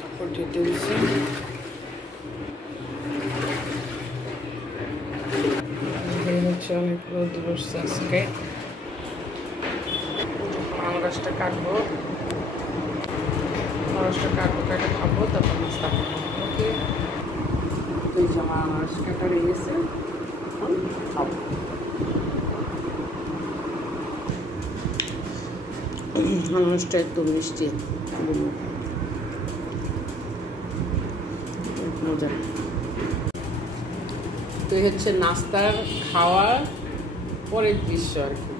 কাপড় ঢেটে দিচ্ছি। হচ্ছে অনেক রোদ বসছে আজকে। আনারসটা কাটবো, কেটে খাবো, তারপর নাস্তা করবো। ওকে, এই যে আমার আনারস কাটা রয়ে গেছে, এখন খাবো। আনারসটা একটু মিষ্টি, মজা। তো হচ্ছে নাস্তার খাওয়ার পরের দৃশ্য আর কি।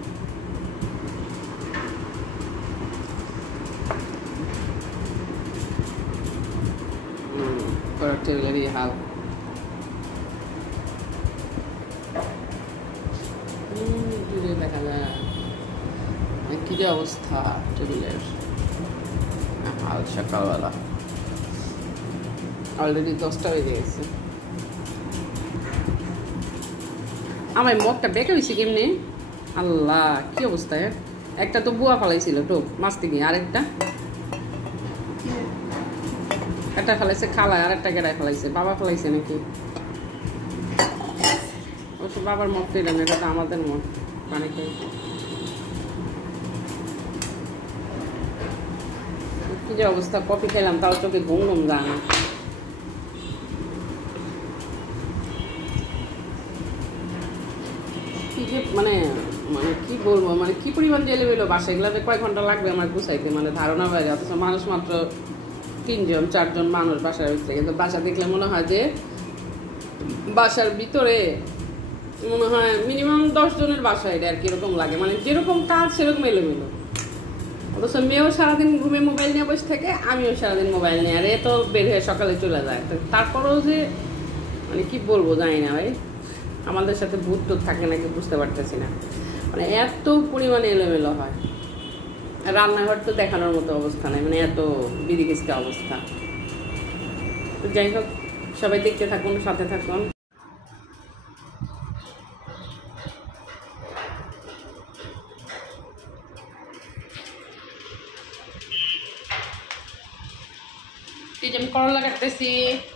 টেবিলের এই হাল, দূরে দেখা যায় কি যে অবস্থা টেবিলের হাল। সকালবেলা অলরেডি 10টা বেজে গেছে। আমার মগটা বেঁকে হয়েছে কেমনি, আল্লাহ কি অবস্থা। একটা তো বুয়া ফেলাইছিল টোপ মাছ থেকে, আরেকটা একটা ফেলাইছে খালায়, আরেকটা গেড়ায় ফেলাইছে। বাবা ফেলাইছে নাকি? অবশ্য বাবার মগ পেলাম, এটা তো আমাদের মগ। পানি খাই কি যে অবস্থা। কফি খাইলাম তাও চোখে ঘুম ঘুম যায় না। কি যে মানে মানে কি বলবো, মানে কি পরিমাণ জেলে বেলো বাসা। এগুলোতে কয়েক ঘন্টা লাগবে আমার গুছাইতে, মানে ধারণা বাইরে। অথচ মানুষ মাত্র 3-4জন মানুষ বাসার ভিতরে, কিন্তু বাসা দেখলে মনে হয় যে বাসার ভিতরে মনে হয় মিনিমাম 10 জনের বাসা। এটা আর কিরকম লাগে, মানে যেরকম কাজ সেরকম এলোমেলো। অথচ মেয়েও সারাদিন ঘুমে মোবাইল নিয়ে বসে থাকে, আমিও সারাদিন মোবাইল নিয়ে, আর এ তো বের হয়ে সকালে চলে যায়। তারপরেও যে মানে কি বলবো জানি না ভাই, আমাদের সাথে ভূত টুত থাকে নাকি বুঝতে পারতেছি না। মানে এত পরিমাণে এলোমেলো হয়। রান্নাঘর তো দেখানোর মতো অবস্থা নেই, মানে এত বিদিকিস্কা অবস্থা। তো যাই হোক, সবাই দেখতে থাকুন, সাথে থাকুন। আমি করলা কাটতেছি,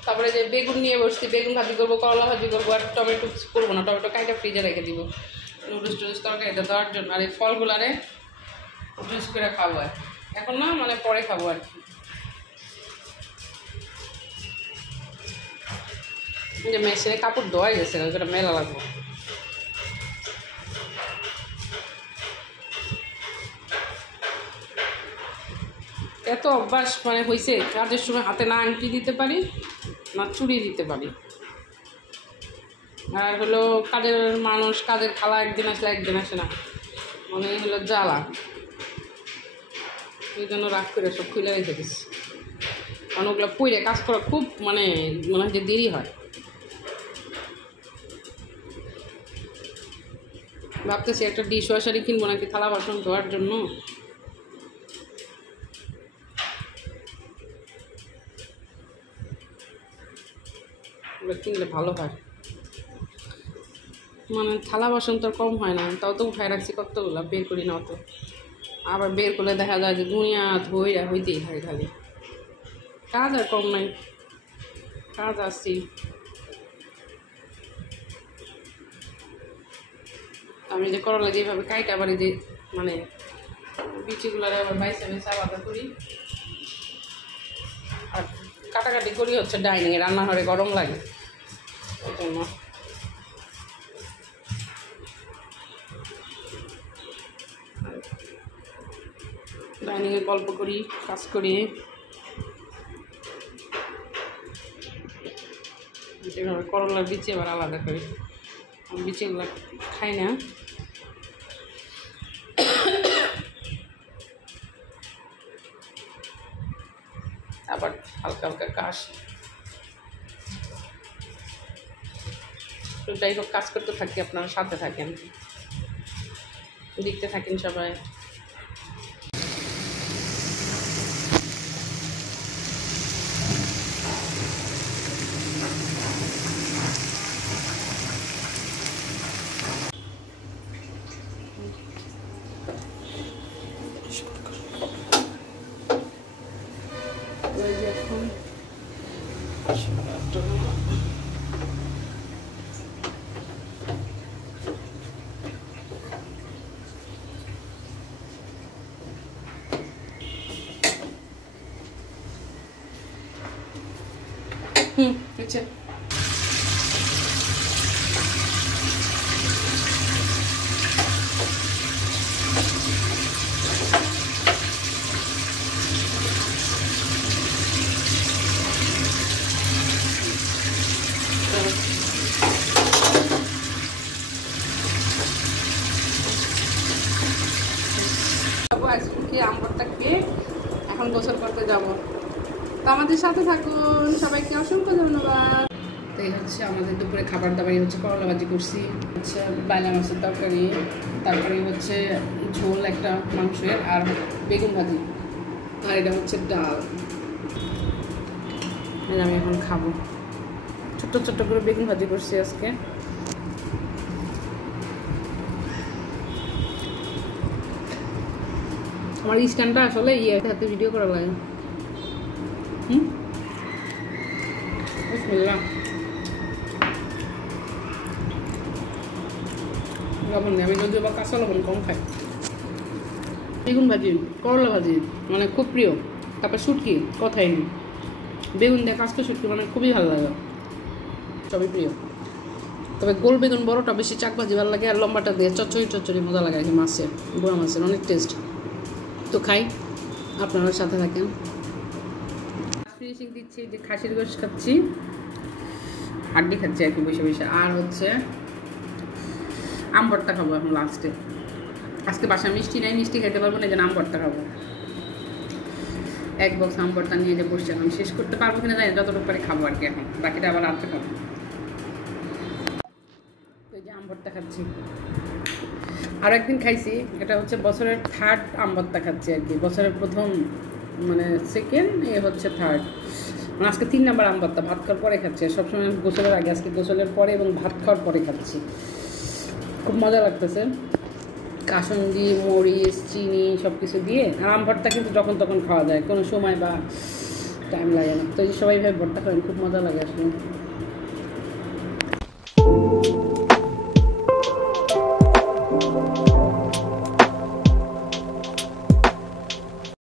তারপরে যে বেগুন নিয়ে বসছি, বেগুন ভাজি করবো, করলা ভাজি করবো, আর টমেটো করবো না, টমেটো কাইটা ফ্রিজে রেখে দিব নুডলস টুডলস তরকারিটা দেওয়ার জন্য। আর এই ফলগুলারে জুস করে খাবো, এখন না মানে পরে খাবো আর কি। যে মেশিনে কাপড় ধোয়াই গেছে, ওটা মেলা লাগবো। এত অভ্যাস মানে হয়েছে, কাজের সময় হাতে না আংটি দিতে পারি না চুড়ি দিতে পারি। আর হলো কাজের মানুষ, কাজের খালা একদিন আসলে একদিন আসে না, মানে হলো জ্বালা। এই জন্য রাগ করে সব খুলে রেখে দিচ্ছি, কারণ ওগুলো পইরে কাজ করা খুব মানে মনে হয় যে দেরি হয়। ভাবতেছি একটা ডিশ ওয়াশারই কিনবো নাকি থালা বাসন ধোয়ার জন্য। কিনলে ভালো হয়, মানে থালা বাসন তো কম হয় না, তাও তো উঠায় রাখছি কতগুলো, বের করি না অত। আবার বের করলে দেখা যায় যে দুনিয়া ধইয়া হইতেই থাকে খালি। কাজ আর কম নাই, কাজ আসছি। আমি যে করলা যেভাবে কাইটা আবার যে মানে বিচিগুলার আবার বাইসা বাইসা আলাদা করি, আর কাটাকাটি করি হচ্ছে ডাইনিংয়ে, রান্নাঘরে গরম লাগে ওই জন্য। ডাইনিংয়ে গল্প করি, কাজ করি, যেভাবে করলার বিচি আবার আলাদা করি। বিচিগুলো খাই না, আবার হালকা হালকা কাশ। তো যাই হোক, কাজ করতে থাকি, আপনারা সাথে থাকেন, দেখতে থাকেন সবাই। হচ্ছে। আইসক্রিম খেয়ে আম ভর্তা খেয়ে এখন গোসল করতে যাব। তো আমাদের সাথে থাকুন, সবাইকে অসংখ্য ধন্যবাদ। তো এই হচ্ছে আমাদের দুপুরে খাবার দাবারই হচ্ছে করলা ভাজি করছি, হচ্ছে বাইলা মাছের তরকারি, তারপরে হচ্ছে ঝোল একটা মাংসের, আর বেগুন ভাজি, আর এটা হচ্ছে ডাল। আমি এখন খাবো। ছোট্ট ছোট্ট করে বেগুন ভাজি করছি আজকে। আমার স্ট্যান্ডটা আসলে হাতে ভিডিও করা লাগে। বিসমিল্লাহ। লবণ নেই, আমি যদিও বা কাঁচা লবণ কম খাই। বেগুন ভাজি, করলা ভাজি মানে খুব প্রিয়। তারপর শুটকি কথাই নেই, বেগুন দিয়ে কাঁচকা শুটকি মানে খুবই ভালো লাগে, সবই প্রিয়। তবে গোল বেগুন বড়টা বেশি চাক ভাজি ভালো লাগে, আর লম্বাটা দিয়ে চচ্চড়ি চচ্চড়ি মজা লাগে আর কি। মাছের গোড়া মাছের অনেক টেস্ট। তো খাই, আপনারা সাথে থাকেন। ফিনিশিং দিচ্ছি যে খাসির গোশ খাচ্ছি, হাড্ডি খাচ্ছি আর কি বসে বসে। আর হচ্ছে আম ভর্তা খাবো এখন লাস্টে। আজকে বাসায় মিষ্টি নাই, মিষ্টি খেতে পারবো না, এই জন্য আম ভর্তা খাবো। এক বক্স আম ভর্তা নিয়ে যে বসছি, আমি শেষ করতে পারবো কিনা জানি, যতটুকু পারে খাবো আর কি। এখন বাকিটা আবার রাত্রে খাবো। এই যে আম ভর্তা খাচ্ছি, আর একদিন খাইছি, এটা হচ্ছে বছরের থার্ড আম ভর্তা খাচ্ছি আর কি। বছরের প্রথম মানে সেকেন্ড, এ হচ্ছে থার্ড, মানে আজকে 3 নাম্বার আম ভর্তা। ভাত খাওয়ার পরে খাচ্ছি, সবসময় গোসলের আগে, আজকে গোসলের পরে এবং ভাত খাওয়ার পরে খাচ্ছি। খুব মজা লাগতেছে, কাসুন্দি, মরিচ, চিনি সব কিছু দিয়ে। আর আম ভর্তা কিন্তু যখন তখন খাওয়া যায়, কোনো সময় বা টাইম লাগে না। তো সবাই ভাবে ভর্তা খাবেন, খুব মজা লাগে আসলে।